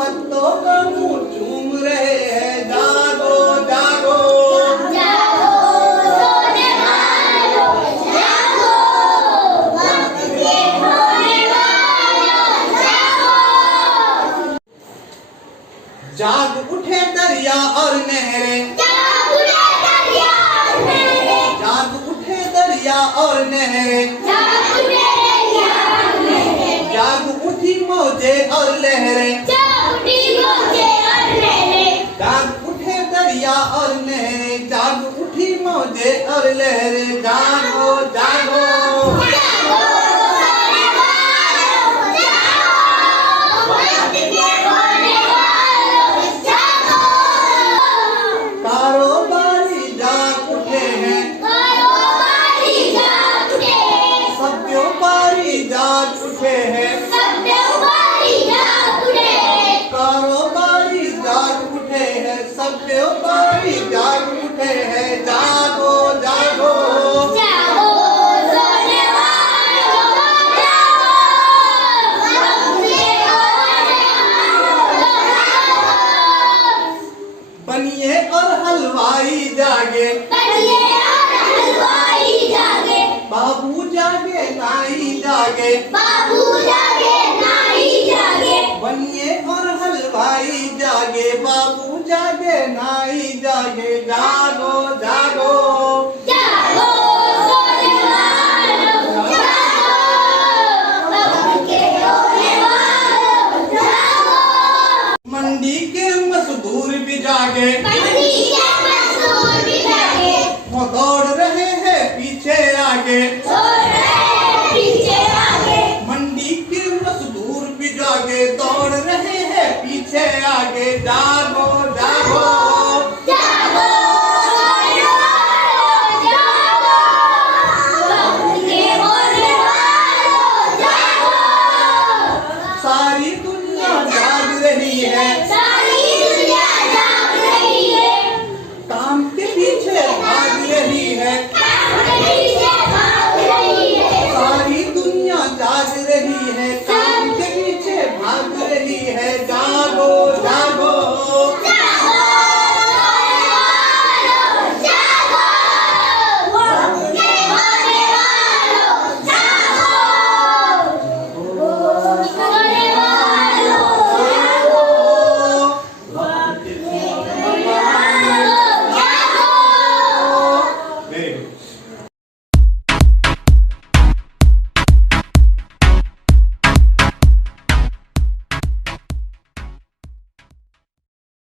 पत्तों का मुंह चूम रहे हैं, जागो जागो जागो सोने वालों, जागो वक्त के होने वालों, जागो। जाग उठे दरिया और नहरें, जाग उठे दरिया और नहरें, जाग उठे दरिया और नहरें, जाग उठे दरिया और नहरें, जाग उठी मौजें और लहरें, जाग उठी मौजें और लहरें, जाग उठे दरिया और नहरें, जाग उठी मौजें और लहरें, जागो जागो जागो सोने वालों, जागो वक्त के होने वालों, जागो। कारोबारी जाग उठे हैं, कारोबारी जाग उठे, सब व्यापारी जाग उठे हैं, सब व्यापारी जाग उठे, कारोबारी जाग उठे हैं, सब व्यापारी जाग उठे हैं, जागो जागो जागो सोने वालों, जागो वक्त के होने वालों, जागो। बनिए और हलवाई जागे, बनिए और हलवाई जागे, बाबू जागे नाई जागे, बाबू जागे नाई जागे, बनिए और हलवाई जागे, बाबू जागे नाई जागे, जागो जागो जागो सोने वालों, जागो वक्त के होने वालों, जागो। मंडी के मजदूर भी जागे, मंडी के मजदूर भी जागे, वो दौड़ रहे हैं पीछे आगे, दौड़ रहे हैं पीछे आगे, मंडी के मजदूर भी जागे, दौड़ रहे हैं पीछे आगे, जागो